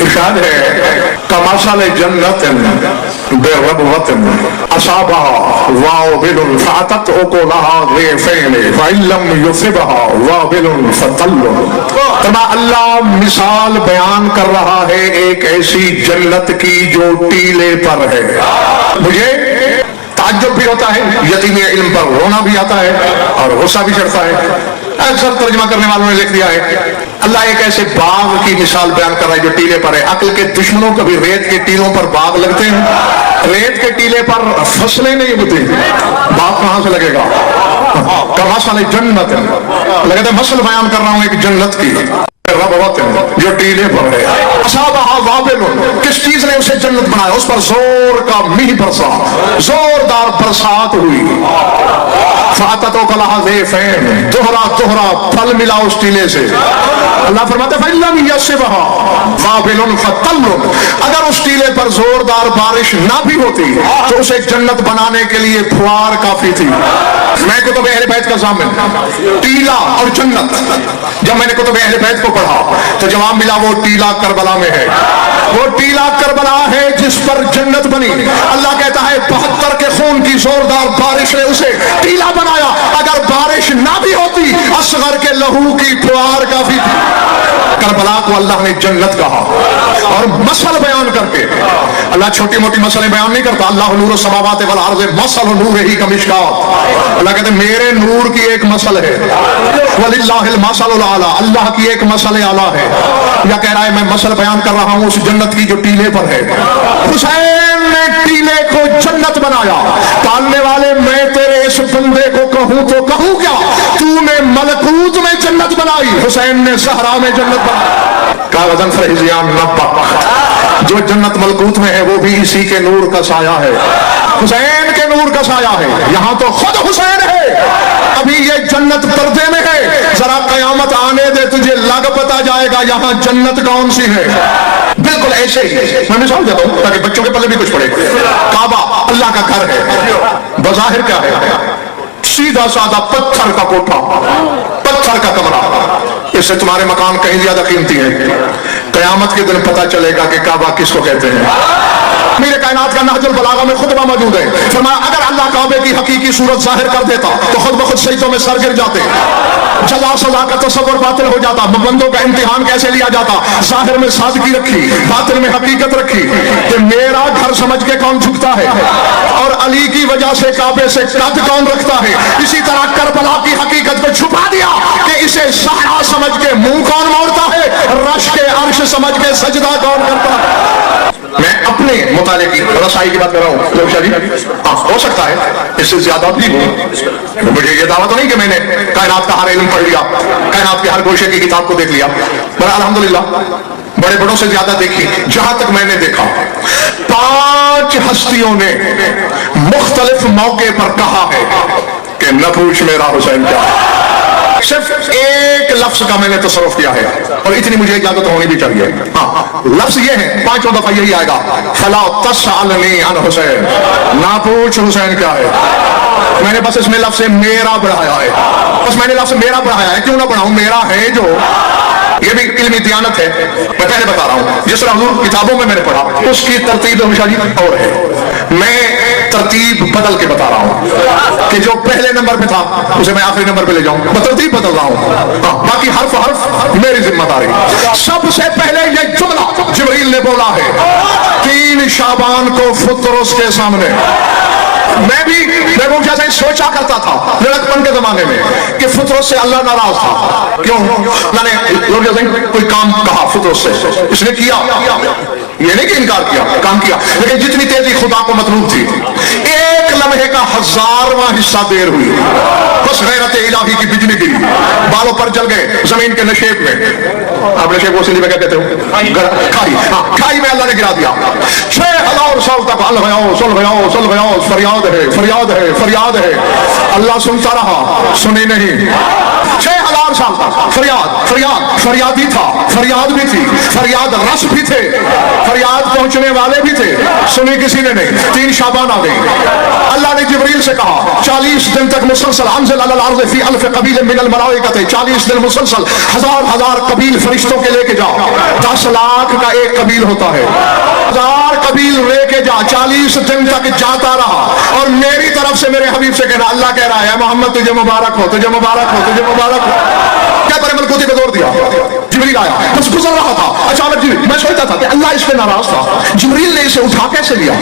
ارشاد ہے کمثل جنت بربوۃ اصابها وابل فاتت اکلها ضعفین فان لم یصبها وابل فطل۔ اللہ مثال بیان کر رہا ہے ایک ایسی جنت کی جو ٹیلے پر ہے۔ مجھے تعجب بھی ہوتا ہے، یتیم علم پر رونا بھی آتا ہے اور غصہ بھی چڑھتا ہے۔ اکثر ترجمہ کرنے والوں نے لکھ دیا ہے اللہ ایک ایسے باغ کی مثال بیان کر رہا ہے جو ٹیلے پر ہے۔ عقل کے دشمنوں کبھی ریت کے ٹیلوں پر باغ لگتے ہیں؟ ریت کے ٹیلے پر فصلیں نہیں ہوتی، باغ کہاں سے لگے گا؟ کمثل جنت، لگتا ہے مثل بیان کر رہا ہوں ایک جنت کی جو ٹیلے پر ہے۔ اصابها وابل، کس چیز نے اسے جنت بنایا؟ اس پر زور کا میہ برسا، زوردار برسات ہوئی۔ فاتت اکلها ضعفین، دوہرا پھل ملا اس ٹیلے سے۔ اللہ فرماتا ہے فإن لم يصبها وابل فطل، اگر اس ٹیلے پر زوردار بارش نہ بھی ہوتی تو اسے جنت بنانے کے لیے پھوار کافی تھی۔ میں کتب اہل بیت کا ضامن، ٹیلا اور جنت، جب میں نے کتب اہل بیت کو پڑھا تو جواب ملا وہ ٹیلا کربلا میں ہے، وہ ٹیلا کربلا ہے جس پر جنت بنی۔ اللہ کہتا ہے 72 کے خون کی زوردار بارش نے اسے ٹیلا بنایا، اگر بارش نہ بھی ہوتی اصغر کے لہو کی پھوار کافی تھی۔ کربلا کو اللہ نے جنت کہا، اور مثل بیان کر کے اللہ چھوٹی موٹی مسئلے بیان نہیں کرتا۔ اللہ نور السماوات والارض مثل نورہ کمشکات، اللہ کہتے ہیں میرے نور کی ایک مثل ہے، وللہ المثل الاعلی، اللہ کی ایک مثل اعلیٰ ہے۔ یا کہہ رہا ہے میں مثل بیان کر رہا ہوں اس جنت کی جو ٹیلے پر ہے۔ حسین نے ٹیلے کو جنت بنایا۔ پالنے والے میں تیرے اس بندے کو کہوں تو کہوں کیا؟ تو نے ملکوت میں جنت بنائی، حسین نے صحرا میں جنت بنائی۔ کاغذن فرحزیان نبا، جو جنت ملکوت میں ہے وہ بھی اسی کے نور کا سایہ ہے، حسین کے نور کا سایہ ہے۔ یہاں تو خود حسین ہے، ابھی یہ جنت پردے میں ہے، ذرا قیامت آنے دے تجھے لگ پتا جائے گا یہاں جنت کون سی ہے۔ بالکل ایسے ہی میں مثال دیتا ہوں تاکہ بچوں کے پلے بھی کچھ پڑے۔ کعبہ اللہ کا گھر ہے، بظاہر کیا ہے؟ سیدھا سادہ پتھر کا کوٹھا، پتھر کا کمرہ، اس سے تمہارے مکان کہیں زیادہ قیمتی ہے۔ قیامت کے دن پتہ چلے گا کہ کعبہ کس کو کہتے ہیں۔ میرے کائنات کا نہج البلاغہ میں خطبہ موجود ہے، فرمایا اگر اللہ کعبے کی حقیقی صورت ظاہر کر دیتا تو خود بخود سجدوں میں سر گر جاتے، جزا سزا کا تصور باطل ہو جاتا، بندوں کا امتحان کیسے لیا جاتا؟ ظاہر میں سادگی رکھی، باطن میں حقیقت رکھی کہ میرا گھر سمجھ کے کون جھکتا ہے اور علی کی وجہ سے کعبے سے قد کون رکھتا ہے۔ اسی طرح کربلا کی حقیقت کو چھپا دیا کہ اسے صحرا سمجھ کے منہ کون موڑتا ہے، رش کے عرش سمجھ کے سجدہ کون کرتا ہے۔ میں اپنے مطالعے کی رسائی کی بات کر رہا ہوں، ہو سکتا ہے اس سے زیادہ بھی ہو۔ مجھے یہ دعویٰ تو نہیں کہ میں نے کائنات کا ہر علم پڑھ لیا، کائنات کے ہر گوشے کی کتاب کو دیکھ لیا، پر الحمدللہ بڑے بڑوں سے زیادہ دیکھی۔ جہاں تک میں نے دیکھا 5 ہستیوں نے مختلف موقع پر کہا ہے کہ نہ پوچھ میرا حسین کیا ہے۔ صرف ایک لفظ کا میں نے تصرف کیا ہے اور اتنی مجھے اجازت ہونی بھی چاہیے۔ ہاں لفظ یہ ہے، 5 دفعہ یہی آئے گا، فلا تسألنی عن حسین، نہ پوچھ حسین کیا ہے۔ میں نے بس اس میں لفظ میرا بڑھایا ہے، بس میں نے لفظ میرا بڑھایا ہے، کیوں نہ بڑھاؤں؟ میرا ہے جو، یہ بھی علمی دیانت ہے۔ میں پہلے بتا رہا ہوں جس طرح حضور کتابوں میں نے پڑھا اس کی ترتیب ہمیشہ اور ہے، میں ترتیب بدل کے بتا رہا ہوں کہ جو پہلے نمبر پہ تھا اسے میں آخری نمبر پہ لے جاؤں، میں ترتیب بدل رہا ہوں، باقی حرف میری ذمہ داری۔ سب سے پہلے یہ جملہ جبریل نے بولا ہے 3 شعبان کو فطرس کے سامنے۔ میں بھی بیگم شاہ سے سوچا کرتا تھا لڑکپن کے زمانے میں کہ فطرت سے اللہ ناراض تھا، کیوں؟ اللہ نے کوئی کام کہا فطرت سے، اس نے کیا، یہ نہیں کہ انکار کیا، کام کیا، لیکن جتنی تیزی خدا کو مطلوب تھی 1 لمحے کا 1000واں حصہ دیر ہوئی، بس غیرت الہی کی بجلی گری، بالوں پر جل گئے زمین کے نشیب میں۔ آپ نشیب کو سندھی میں کیا کہتے ہو؟ کھائی میں اللہ نے گرا دیا۔ 6000 سال تک فریاد ہے، فریاد ہے، فریاد ہے، اللہ سنتا رہا، سنی نہیں۔ 6000 4 سال تک فریادی تھا، فریاد بھی تھی، فریاد رس بھی تھے، فریاد پہنچنے والے بھی تھے، سنی کسی نے نہیں۔ 3 شعبان آ گئی، اللہ نے جبریل سے کہا 40 دن تک مسلسل انزل علی الارض فی الف قبیل من الملائکۃ، 40 دن مسلسل ہزار قبیل فرشتوں کے لے کے جاؤ۔ 10 لاکھ کا ایک قبیل ہوتا ہے، 1000 قبیل لے کے جا، 40 دن تک جاتا رہا، اور میری طرف سے میرے حبیب سے کہنا، اللہ کہہ رہا ہے محمد تجھے مبارک ہو، تجھے مبارک ہو، تجھے مبارک ہو۔ کیا پر ملکوتی پہ زور دیا، جبریل آیا، بس گزر رہا تھا اچانک جبریل، میں سوچتا تھا کہ اللہ اس پہ ناراض تھا، جبریل نے اسے اٹھا کیسے لیا؟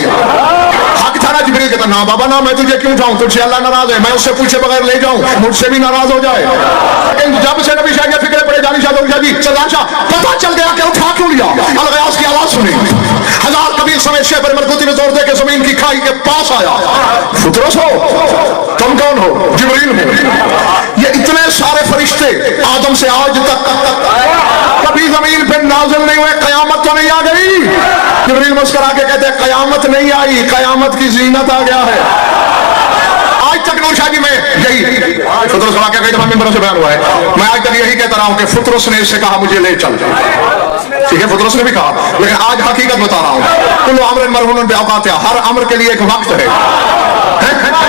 حق تھا نا جبریل کہتا نا بابا نا میں تجھے کیوں اٹھاؤں، تجھ سے اللہ ناراض ہے، میں اس سے پوچھے بغیر لے جاؤں مجھ سے بھی ناراض ہو جائے۔ لیکن جب سے نبی شاہ کے فکر پڑے جانی شاہ جی سردار شاہ پتا چل گیا کہ اٹھا کیوں لیا، الغیاث کی آواز سنی، 1000 قبیل سمیت شہ پر ملکوتی میں زور دے کے زمین کی کھائی کے پاس آیا، فطرس ہو تم کون ہو؟ جبریل ہو۔ یہ اتنے سارے فرشتے آدم سے آج تک کبھی زمین پہ نازل نہیں ہوئے، قیامت تو نہیں آ گئی؟ جبریل مسکرا کے کہتے ہیں قیامت نہیں آئی، قیامت کی زینت آ گیا ہے۔ آج تک نور شاہ جی میں یہی فطرس بڑا کیا کہتے ہیں ممبروں سے بیان ہوا ہے، میں آج تک یہی کہتا رہا ہوں کہ فطرس نے اس سے کہا مجھے لے چل، ٹھیک ہے فطرس نے بھی کہا، لیکن آج حقیقت بتا رہا ہوں، کل امر مرہون باوقات، ہر امر کے لیے ایک وقت ہے۔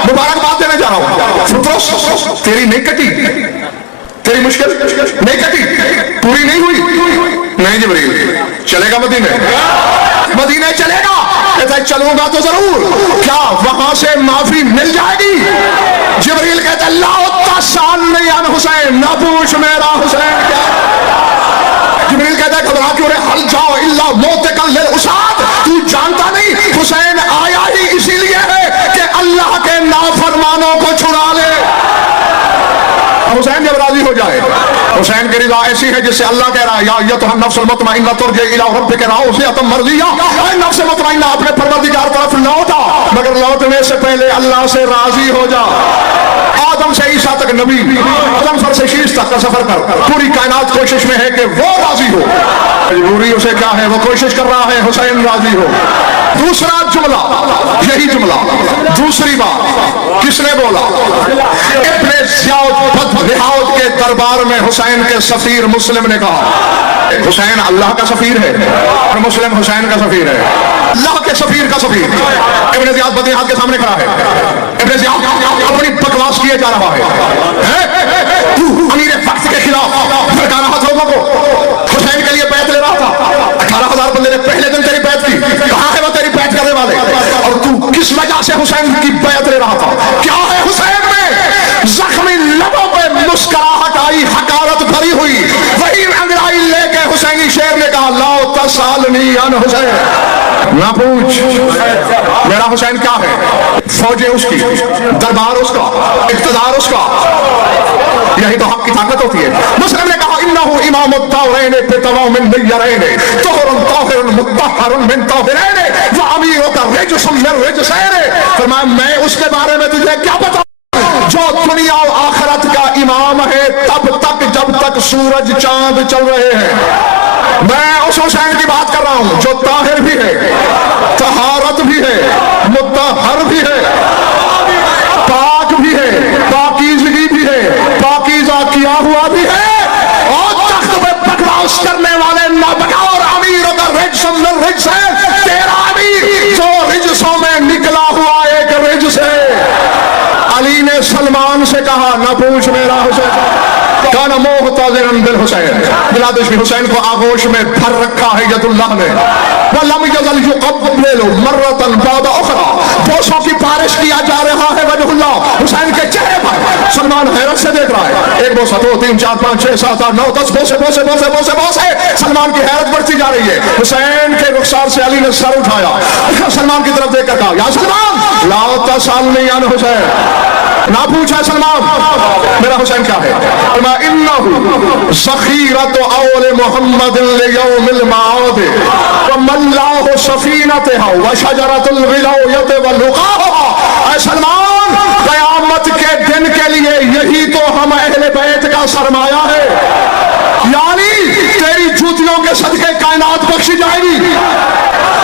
مبارکباد دینے جا رہا ہوں، فطرس تیری نہیں کٹی، تیری مشکل نہیں کٹی، پوری نہیں ہوئی، نہیں جبریل چلے گا مدینے چلے گا، کہتا ہے چلوں گا تو ضرور، کیا وہاں سے معافی مل جائے گی؟ جبریل کہتا ہے لا تسأل عن حسین، نہ پوچھ میرا حسین کیا۔ جبریل کہتا ہے گھبرا کیوں رہے، حل جاؤ الا موتک للعصاة، تو جانتا نہیں حسین آیا ہی اسی لیے ہے کہ اللہ کے نافرمانوں کو چھڑا لے۔ حسین جب راضی ہو جائے، حسین کی رضا ایسی ہے جس سے اللہ کہہ رہا ہے یا ایتھا النفس المطمئنہ ترجعی الی ربک راضیۃ مرضیہ، اے نفس مطمئنہ اپنے پروردگار طرف لوٹا، مگر لوٹنے سے پہلے اللہ سے راضی ہو جا۔ آدم سے عیسیٰ تک نبی، غضنفر سے شیش تک کا سفر کر، پوری کائنات کوشش میں ہے کہ وہ راضی ہو، مجبوری اسے کیا ہے، وہ کوشش کر رہا ہے حسین راضی ہو۔ دوسرا جملہ یہی جملہ، دوسری بات کس نے بولا؟ ابن زیاد لحاظ کے دربار میں حسین کے سفیر مسلم نے کہا، حسین اللہ کا سفیر ہے اور مسلم حسین کا سفیر ہے، اللہ کے سفیر کا سفیر۔ ابن زیاد بدیہات کے سامنے کھڑا ہے، ابن زیاد اپنی بکواس کیے جا رہا ہے، تو امیر وقت کے خلاف بھڑکا رہا تھا لوگوں کو، حسین کے لیے بیعت لے رہا تھا، 18,000 بندے نے پہلے دن تیری بیعت کی، کہاں ہے وہ تیری بیعت کرنے والے، اور تو کس وجہ سے حسین کی بیعت لے رہا تھا؟ کیا ہے حسین میں؟ زخمی لبوں پہ مسکراہٹ آئی، حقارت بھری ہوئی، وہی انگڑائی لے کے حسینی شیر نے کہا لا تسألنی عن حسین، نہ پوچھ میرا حسین کیا ہے، فوجیں اس کی، دربار اس کا، اقتدار اس کا، یہی تو حق کی طاقت ہوتی ہے۔ مسلم نے کہا انہو امام الطاہرین بتمام النیرین، طہر طاہر مطہر من طاہرین وامیر رجس من رجسین، فرمایا میں اس کے بارے میں تجھے کیا بتاؤں جو دنیا و آخرت کا امام ہے تب تک جب تک سورج چاند چل رہے ہیں۔ میں اس حسین کی بات کر رہا ہوں جو طاہر بھی ہے، طہارت بھی ہے، مطہر بھی ہے، پاک بھی ہے، پاکیزگی بھی ہے، پاکیزہ کیا ہوا بھی ہے، اور تخت پہ بکواس کرنے والے نابغہ اور امیر کا رجس من رجس ہے، تیرا امیر جو رجسوں میں نکلا ہوا ایک رجس ہے۔ علی نے سلمان سے کہا نہ پوچھ میرا حسین، کانا محتضرا بالحسین، بلادش بھی حسین کو آغوش میں بھر رکھا ہے ید اللہ نے، وَلَمْ يَزَلْ يُقَبِّلُ مَرَّةً بَعْدَ أُخْرَى، بوسوں کی بارش کیا جا رہا ہے وجہ اللہ حسین کے چہرے پر۔ سلمان حیرت سے دیکھ رہا ہے، ایک بوسہ 2 3 4 5 6 7 8 9 10 بوسے بوسے بوسے بوسے بوسے، سلمان کی حیرت بڑھتی جا رہی ہے۔ حسین کے رخسار سے علی نے سر اٹھایا، سلمان کی طرف دیکھ کر کہا یا سلمان لا تسألنی عن حسین، نہ پوچھا سلمان میرا حسین کیا ہے، فرمایا انہ ذخیرۃ اول محمد لیوم المعاد وملاہ سفینتہا وشجرۃ الولایۃ ولقاہا، اے سلمان قیامت کے دن کے لیے یہی تو ہم اہل بیت کا سرمایہ ہے، یعنی تیری جوتیوں کے صدقے کائنات بخشی جائے گی۔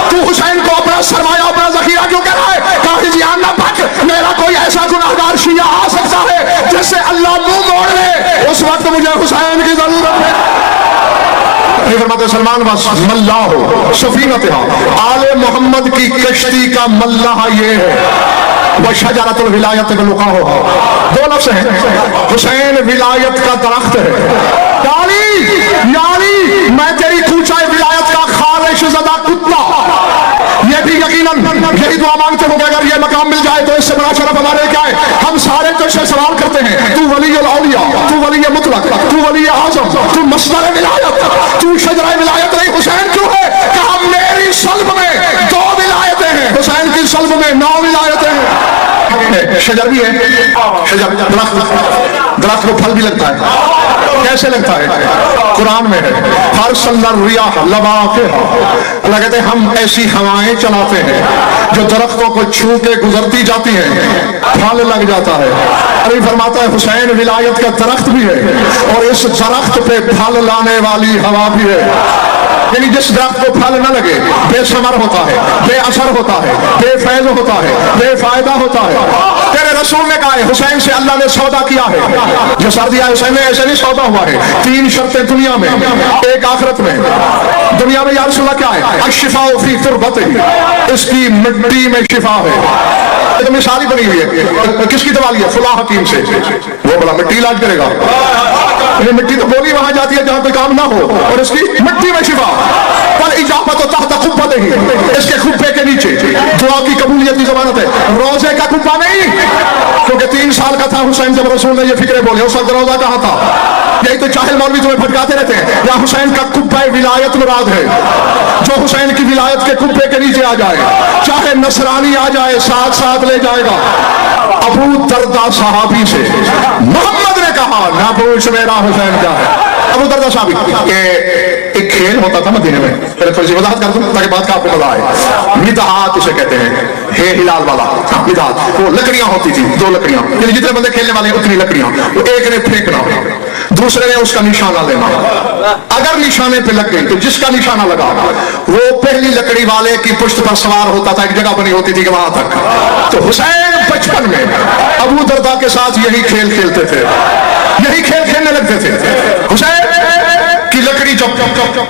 تو حسین کو اپنا سرمایہ اپنا ذخیرہ کیوں کہہ رہا ہے؟ کہا جیان نہ بک، میرا کوئی ایسا گناہگار شیعہ آ سکتا ہے جس سے اللہ منہ موڑ لے، اس وقت مجھے مجھے حسین کی ضرورت ہے. فرماتے سلمان بس ملہ ہو سفینت آل محمد کی کشتی کا ملہ یہ ہے وہ شجرۃ الولایت بلقاؤھا. دو لفظ ہیں. حسین ولایت کا درخت ہے. یاری میں تیری کوچہ ولایت کا خارش زدہ کتا. یہ بھی یقیناً یہی دعا مانگتے ہوں کہ اگر یہ مقام مل جائے تو اس سے بڑا شرف ہمارے کیا ہے. ہم سارے تو سے سوال کرتے ہیں تو ولی الاولیاء, تو ولی مطلق, تو ولی اعظم, تو مصدر ولایت, تو شجرہ ولایت نہیں. حسین کیوں ہے؟ کہا میری صلب میں 2 ولایتیں ہیں, حسین کی صلب میں 9 ولایتیں ہیں. شجر بھی ہے, شجر درخت کو پھل بھی لگتا ہے. کیسے لگتا ہے؟ قرآن میں ہے فارسلنا الریاح لواقح. اللہ کہتے ہیں ہم ایسی ہوائیں چلاتے ہیں جو درختوں کو چھو کے گزرتی جاتی ہیں, پھل لگ جاتا ہے. علی فرماتا ہے حسین ولایت کا درخت بھی ہے اور اس درخت پہ پھل لانے والی ہوا بھی ہے. یعنی جس درخت کو پھل نہ لگے بے ثمر ہوتا ہے, بے اثر ہوتا ہے, بے فیض ہوتا ہے, بے فائدہ ہوتا ہے. تیرے رسول نے کہا ہے حسین سے اللہ نے سودا کیا ہے. جو سر دیا حسین نے ایسے نہیں سودا ہوا ہے. 3 شرطیں دنیا میں, ایک آخرت میں. دنیا میں یا رسول اللہ کیا ہے؟ الشفاء فی تربتہ, اس کی مٹی میں شفا ہے. یہ تو مثال ہی بنی ہوئی ہے. کس کی دوا لی ہے؟ فلاں حکیم سے. وہ بڑا مٹی علاج کرے گا. مٹی تو بولی وہاں جاتی ہے جہاں پہ کام نہ ہو, اور اس کی مٹی میں شفا. پر اجابت و تحت قبہ نہیں, اس کے خبے کے نیچے دعا کی قبولیت کی ضمانت ہے. روزے کا قبہ نہیں, کیونکہ 3 سال کا تھا حسین جب رسول نے یہ فکرے بولے. اس وقت روزہ کہاں تھا؟ یہی تو چاہل مولوی تمہیں پھٹکاتے رہتے ہیں. یا حسین کا قبہ ولایت مراد ہے, جو حسین کی ولایت کے قبے کے نیچے آ جائے, چاہے نصرانی آ جائے ساتھ ساتھ لے جائے گا. ابو دردہ صحابی سے محمد نے کہا نہ پوچھ میرا حسین کیا ہے. ابو دردہ صحابی ایک کھیل ہوتا تھا مدینے میں, پہلے تھوڑی سی وضاحت کر دوں تاکہ بات کا آپ کو مزہ آئے. مدحات اسے کہتے ہیں, ہے ہلال والا مدحات. وہ لکڑیاں ہوتی تھی, 2 لکڑیاں, یعنی جتنے بندے کھیلنے والے ہیں اتنی لکڑیاں. وہ ایک نے پھینکنا, دوسرے نے اس کا نشانہ لینا. اگر نشانے پہ لگ گئی تو جس کا نشانہ لگا وہ پہلی لکڑی والے کی پشت پر سوار ہوتا تھا. ایک جگہ بنی ہوتی تھی کہ وہاں تک. تو حسین بچپن میں ابو دردہ کے ساتھ یہی کھیل کھیلتے تھے, یہی کھیل کھیلنے لگتے تھے. حسین کی لکڑی جب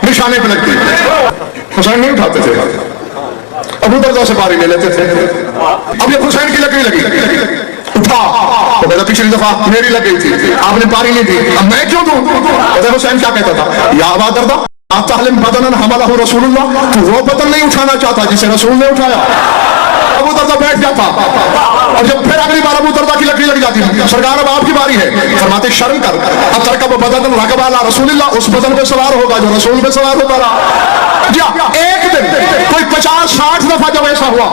نشانے پہ لگتی حسین نہیں اٹھاتے تھے, ابو دردہ سے باری لے لیتے تھے. اب یہ حسین کی لکڑی لگی, اٹھا تو کہتا پچھلی دفعہ میری لگ گئی تھی, آپ نے پاری نہیں دی, اب میں کیوں دوں؟ کہتا حسین کیا کہتا تھا, یا ابا دردہ تحلم بدنن حملہ رسول اللہ, تو وہ بدن نہیں اٹھانا چاہتا جسے رسول نے اٹھایا. ابو دردہ بیٹھ جاتا, اور جب پھر اگلی بار ابو دردہ کی لکڑی لگ جاتی, سرکار اب آپ کی باری ہے. فرماتے شرم کر, اب ترکب بدن رکب علی رسول اللہ, اس بدن پہ سوار ہوگا جو رسول پہ سوار ہوتا رہا. ایک دن کوئی 50-60 دفعہ جب ایسا ہوا,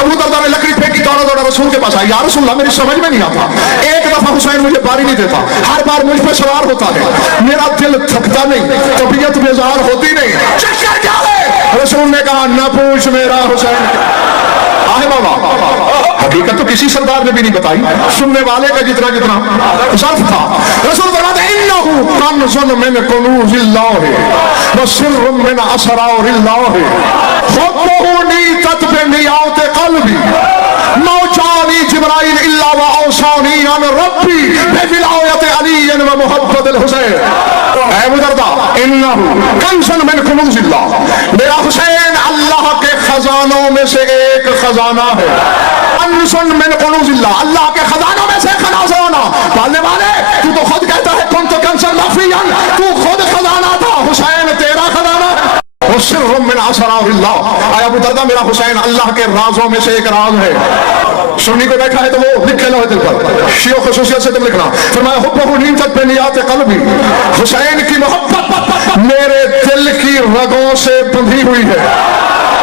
ابو دردہ نے لکڑی پھینکی, دوڑا دوڑا رسول کے پاس آیا, یا رسول اللہ میری سمجھ میں نہیں آتا, ایک دفعہ حسین مجھے باری نہیں دیتا, ہر بار مجھ پہ سوار ہوتا ہے, میرا دل تھکتا نہیں, طبیعت بیزار ہوتی نہیں, چکر کیا ہے؟ رسول نے کہا نہ پوچھ میرا حسین. آہ بابا, حقیقت تو کسی سردار نے بھی نہیں بتائی, سننے والے کا جتنا ظرف تھا. رسول فرماتے ہیں انہ کنز من کنوز اللہ وسر من اسرار اللہ خطہ نیتت بنیات قلبی موجانی جبرائیل الا واوصانی عن ربی بولایت علی و محبت الحسین. اے ابو دردہ انہ کنز من کنوز اللہ, میرا حسین اللہ کے خزانوں میں سے ایک خزانہ ہے. کنز من کنوز اللہ, اللہ کے خزانوں میں سے خزانہ. پالنے والے تو تو خود کہتا ہے کنت کنزا مخفیا, تو خود خزانہ تھا, حسین تیرا خزانہ. وسر من اسرار اللہ, اے ابو دردہ میرا حسین اللہ کے رازوں میں سے ایک راز ہے. سنی کو بیٹھا ہے تو وہ لکھ لو دل پر, شیعہ خصوصیت سے تم لکھنا. فرمایا حبہ نیمت بنیات قلبی, حسین کی محبت میرے دل کی رگوں سے بندھی ہوئی ہے.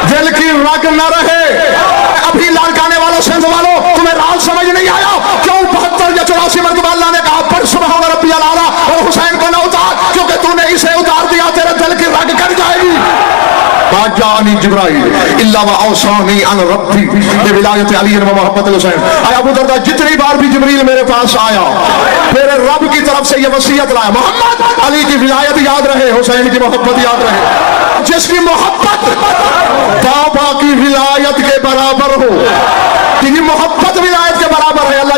دل کی رگ نہ رہے. ابھی لاڑکانے والوں سندھ والوں تمہیں راز سمجھ نہیں آیا کیوں 72 یا 84 مرتبہ اللہ نے کہا پر سبحان ربی الاعلی, اور حسین کو نہ اتار کیونکہ تو نے اسے اتار دیا, تیرے دل کی رگ کٹ جائے گی. جانی جبرائیل الا واوصانی عن ربی بولایت علی و محبت الحسین. اے ابو دردہ جتنی بار بھی جبریل میرے پاس آیا میرے رب کی طرف سے یہ وصیت لایا, محمد علی کی ولایت یاد رہے, حسین کی محبت یاد رہے. جس کی محبت بابا کی ولایت کے برابر ہو, کہ محبت ولایت کے برابر ہے, اللہ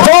2